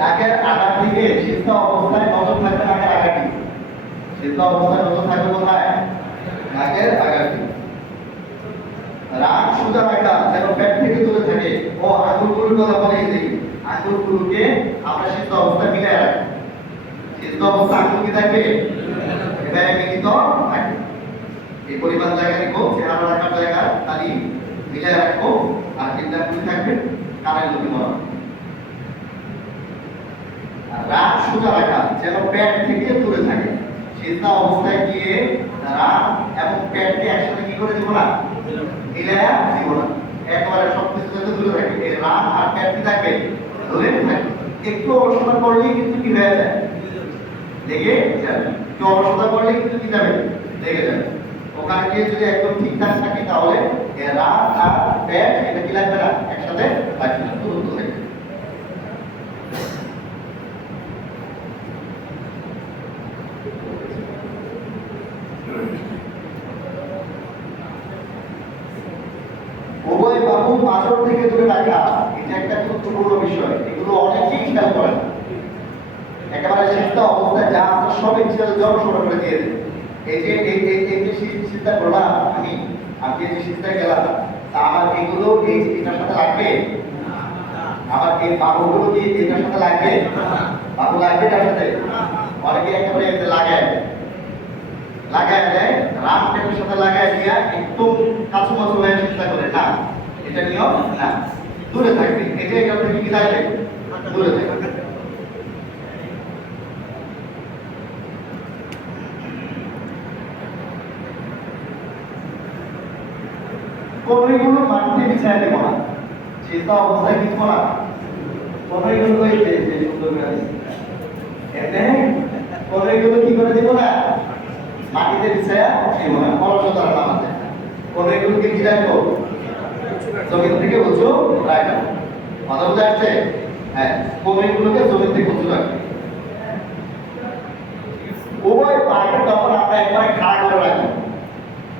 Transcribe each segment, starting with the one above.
নাকের আগার দিকে সিদ্ধ অবস্থায় নজর থাকবে নাকের আগার দিকে। সিদ্ধ অবস্থায় নজর থাকবে কোথায়? নাকের আগার দিকে। রাগ সোজা রাখা যেন পেট থেকে দূরে থাকে। ও আঙুলগুলোর কথা বলে দেখি, আঙুলগুলোকে আমরা সিদ্ধ অবস্থায় মিলাই রাখি। সিদ্ধ অবস্থা আঙুল কি থাকবে? এটা মিলিত থাকে। এই পরিমাণ জায়গা নিবো, চেহারা রাখার জায়গা খালি মিলাই রাখবো, আর চিন্তা করে থাকবে কানের লোকে বলা। রাগ সোজা রাখা যেন পেট থেকে দূরে থাকে। সিদ্ধ অবস্থায় গিয়ে রাগ এবং পেটকে একসাথে কি করে দিব না, মিলায়া দিব না, একেবারে সবকিছু যাতে দূরে থাকে। এই রাগ আর পেট কি থাকবে? দূরে থাকবে। একটু অবসর করলেই কিন্তু কি হয়ে যায়? লেগে যাবে। একটু অবসর করলেই কিন্তু কি যাবে? লেগে যাবে। ওখানে গিয়ে যদি একদম ঠিকঠাক থাকে তাহলে রাগ আর পেট এটা কি লাগবে না, একসাথে লাগবে না, দূরত্ব থাকবে। উভয় বাহু পাঁজর থেকে দূরে রাখা, এটা একটা গুরুত্বপূর্ণ বিষয়। এগুলো অনেকেই খেয়াল করে না। একেবারে সিদ্ধ অবস্থায় যা আছে সব ইচ্ছা জড় সড় করে দিয়ে দেয়। এই যে চিন্তা করলাম আমি, আপনি যে চিন্তায় গেলাম, তা আমার এগুলো এটার সাথে লাগবে? আমার এই বাহুগুলো কি এটার সাথে লাগবে? বাহু লাগবে এটার সাথে? অনেকে একেবারে এতে লাগায় দেয়, রাম টেপের সাথে লাগায় দিয়া একদম কাছুমাছু হয়ে চিন্তা করে। না, এটা নিয়ম না, দূরে থাকবে। এটা এখান থেকে কি থাকবে? দূরে থাকবে। কবরিগুলো মাটিতে বিছায় দেব না, চিন্তা অবস্থায় কি করা? কবরিগুলো যে সুন্দর করে এমনি কবরিগুলো কি করে দেব না, মাটিতে বিছায়া দেব না। অলসতার নামাতে কবরিগুলোকে কি রাখবো? জমিন থেকে উঁচু রাখবো। কথা বোঝা যাচ্ছে? হ্যাঁ, কবরিগুলোকে জমিন থেকে উঁচু রাখবো। উভয় পায়ে তখন আমরা একবারে খাড়া করে রাখবো।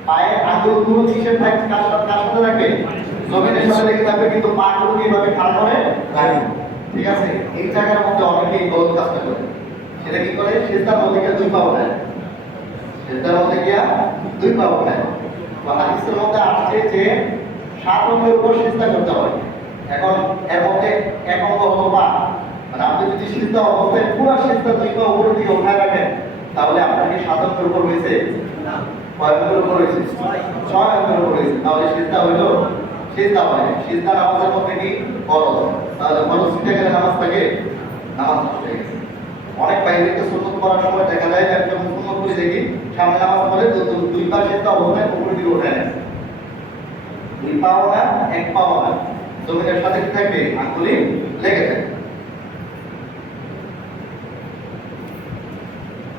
পায়ের আঙুলগুলো কিসের থাকবে? কার সাথে রাখবে? জমিনের সাথে লেগে থাকবে, কিন্তু পাগুলোকে এইভাবে খাড়া করে রাখবে। ঠিক আছে? এই জায়গার মধ্যে অনেকেই গলত কাজটা করে। সেটা কি করে? সিজদার মধ্যে গিয়ে দুই পা ওঠায়। সিজদার মধ্যে গিয়া দুই পা ওঠায়। হাদিসের মধ্যে আসছে যে 7 অঙ্গের উপর সিজদা করতে হয়। এখন এর মধ্যে এক অঙ্গ হলো পা। মানে আপনি যদি সিজদা অবস্থায় পুরো সিজদা দুই পা উপরের দিকে উঠায় রাখেন, তাহলে আপনার কি 7 অঙ্গের উপর হয়েছে? না, 6 অঙ্গের উপর হয়েছে। 6 অঙ্গের উপর হয়েছে। তাহলে সিজদা হইলো? সিজদা হয়। সিজদা নামাজের মধ্যে কি ফরজ? তাহলে ফরজ ছুটে গেলে নামাজ থাকে? নামাজ ছুটে গেছে। অনেক বাইরেকে সুন্নত করার সময় দেখা যায় যে একজন সুন্নত করে দেখি সামনে নামাজ পড়ে দুই পা সিজদা অবস্থায় উপরের দিকে উঠায় নেয়। দুই পাও না, এক পাও না, জমিনের সাথে কি থাকবে? আঙ্গুলি লেগে থাকবে।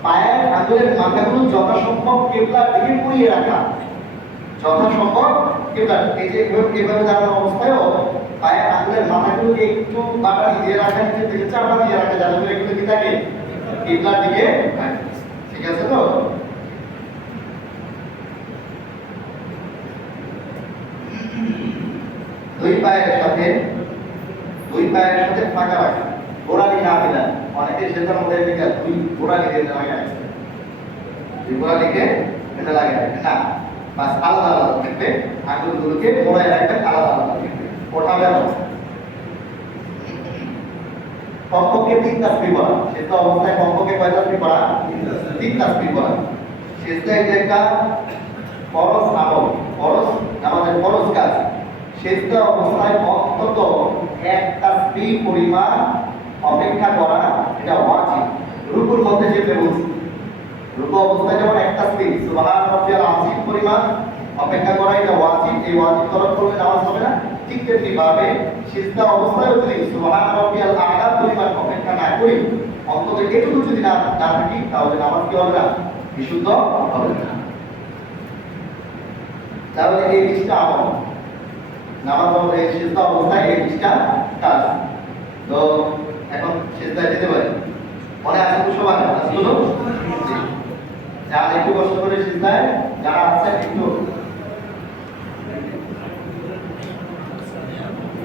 পায়ের আঙ্গুলের মাথাগুলো যথাসম্ভব কিবলার দিকে ঘুরিয়ে রাখা। যথাসম্ভব কিবলার, এই যে এইভাবে দাঁড়ানো অবস্থায়ও পায়ের আঙ্গুলের মাথাগুলোকে একটু বাঁকানি দিয়ে রাখা, নিচের দিকে চাপা দিয়ে রাখা, যাতে করে এগুলো কি থাকে? কিবলার দিকে থাকে। ঠিক আছে তো? দুই পায়ের সাথে ফাঁকা রাখা, গোড়ালি না মিলা। অনেকে সেটার মধ্যে লিখে দুই গোড়ালি দিয়ে লাগায়, দুই গোড়ালিকে এটা লাগায় না, বাস আলাদা আলাদা থাকবে। আঙুলগুলোকে গোড়ায় রাখবেন, আলাদা আলাদা থাকবে, ওঠাবে না। কমপক্ষে 3 তাসবিহ পড়া। সেটা অবস্থায় কমপক্ষে কয় তাসবিহ পড়া? 3 তাসবিহ পড়া। সেটা একটা ফরজ আমল, আমাদের ফরজ কাজ। সেটা অবস্থায় অন্তত 1 তাসবিহ পরিমাণ অপেক্ষা করা, এটা ওয়াজিব। রুকুর মধ্যে যেতে বলছি, রুকু অবস্থায় যেমন 1 তাসবিহ সুবহান রাব্বিয়াল আযীম পরিমাণ অপেক্ষা করা, এটা ওয়াজিব। এই ওয়াজিব তরক করলে নামাজ হবে না। ঠিক তেমনি ভাবে সিজদা অবস্থায় যদি সুবহান রাব্বিয়াল আ'লা পরিমাণ অপেক্ষা না করি, অন্তত এটুকু যদি না থাকি, তাহলে নামাজ কি হবে না? বিশুদ্ধ হবে না। তাহলে এই 20টা আমল নামাজ এই সিজদা অবস্থায়, এই 20টা কাজ। তো এখন সিজদায় যেতে পারি, মনে আছে তো সবার? আসলে যারা একটু কষ্ট করে সিজদায় যারা আছে একটু